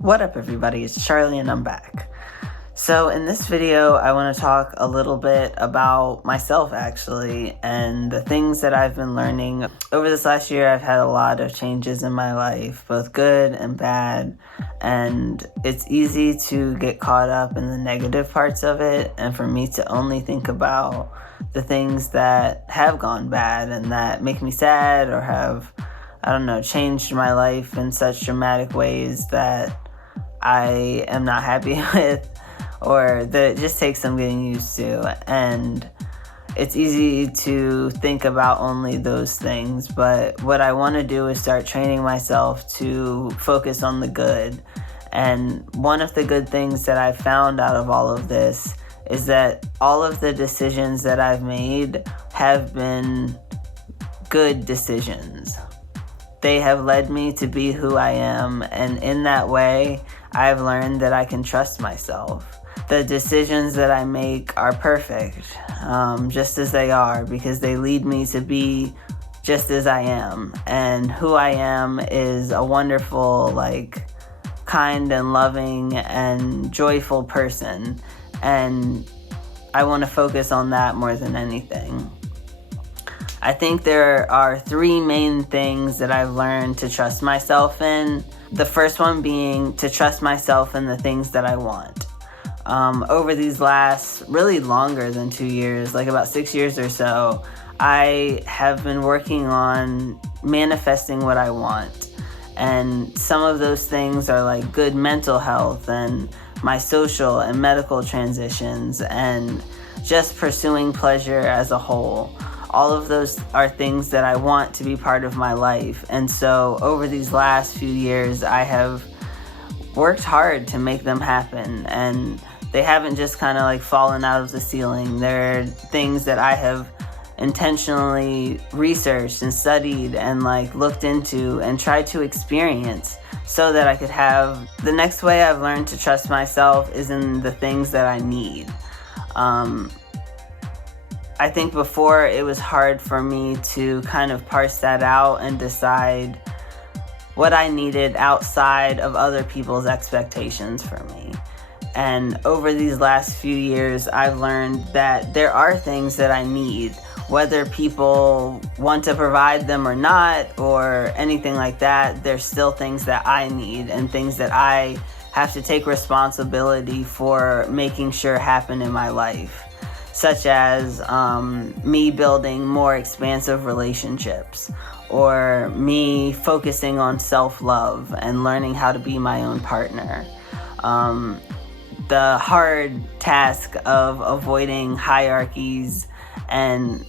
What up, everybody? It's Charlie and I'm back. So in this video, I want to talk a little bit about myself actually and the things that I've been learning. Over this last year, I've had a lot of changes in my life, both good and bad, and it's easy to get caught up in the negative parts of it and for me to only think about the things that have gone bad and that make me sad or have, changed my life in such dramatic ways that I am not happy with, or that it just takes some getting used to. And it's easy to think about only those things, but what I want to do is start training myself to focus on the good. And one of the good things that I've found out of all of this is that all of the decisions that I've made have been good decisions. They have led me to be who I am, and in that way, I've learned that I can trust myself. The decisions that I make are perfect, just as they are, because they lead me to be just as I am. And who I am is a wonderful, kind and loving and joyful person. And I want to focus on that more than anything. I think there are three main things that I've learned to trust myself in. The first one being to trust myself in the things that I want. Over these last, really longer than 2 years, like about 6 years or so, I have been working on manifesting what I want. And some of those things are like good mental health and my social and medical transitions and just pursuing pleasure as a whole. All of those are things that I want to be part of my life. And so over these last few years, I have worked hard to make them happen. And they haven't just kind of fallen out of the ceiling. They're things that I have intentionally researched and studied and looked into and tried to experience so that I could have. The next way I've learned to trust myself is in the things that I need. I think before it was hard for me to kind of parse that out and decide what I needed outside of other people's expectations for me. And over these last few years, I've learned that there are things that I need, whether people want to provide them or not, or anything like that. There's still things that I need and things that I have to take responsibility for making sure happen in my life. Such as me building more expansive relationships, or me focusing on self-love and learning how to be my own partner. The hard task of avoiding hierarchies and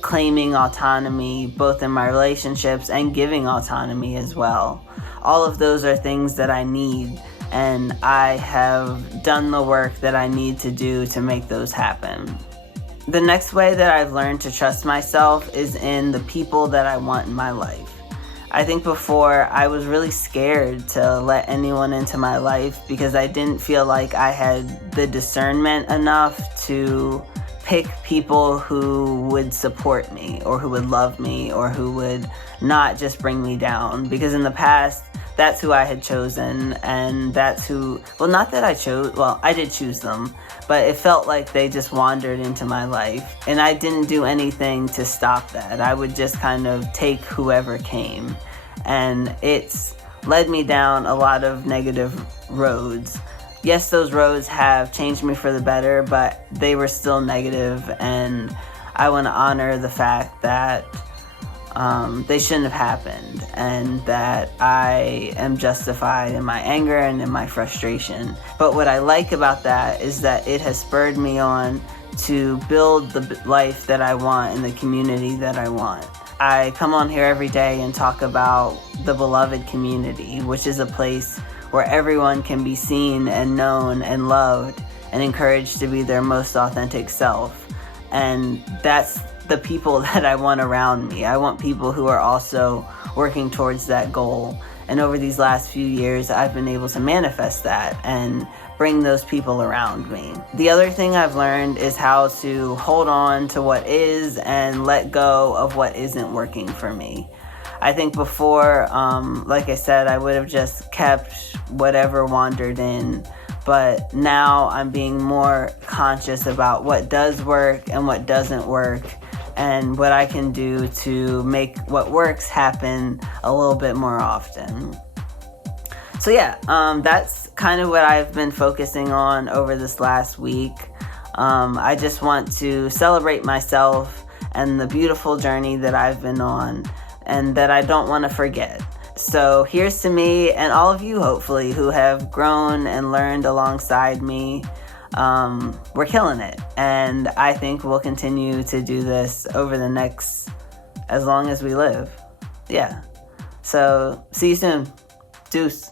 claiming autonomy, both in my relationships and giving autonomy as well. All of those are things that I need, and I have done the work that I need to do to make those happen. The next way that I've learned to trust myself is in the people that I want in my life. I think before I was really scared to let anyone into my life because I didn't feel like I had the discernment enough to pick people who would support me or who would love me or who would not just bring me down. Because in the past, that's who I had chosen, and that's who, not that I chose, I did choose them, but it felt like they just wandered into my life, and I didn't do anything to stop that. I would just kind of take whoever came, and it's led me down a lot of negative roads. Yes, those roads have changed me for the better, but they were still negative, and I want to honor the fact that they shouldn't have happened, and that I am justified in my anger and in my frustration. But what I like about that is that it has spurred me on to build the life that I want and the community that I want. I come on here every day and talk about the beloved community, which is a place where everyone can be seen and known and loved and encouraged to be their most authentic self. And that's the people that I want around me. I want people who are also working towards that goal. And over these last few years, I've been able to manifest that and bring those people around me. The other thing I've learned is how to hold on to what is and let go of what isn't working for me. I think before, like I said, I would have just kept whatever wandered in. But now I'm being more conscious about what does work and what doesn't work, and what I can do to make what works happen a little bit more often. So yeah, that's kind of what I've been focusing on over this last week. I just want to celebrate myself and the beautiful journey that I've been on, and that I don't want to forget. So here's to me and all of you, hopefully, who have grown and learned alongside me. We're killing it, and I think we'll continue to do this over the next, as long as we live. Yeah. So see you soon. Deuce.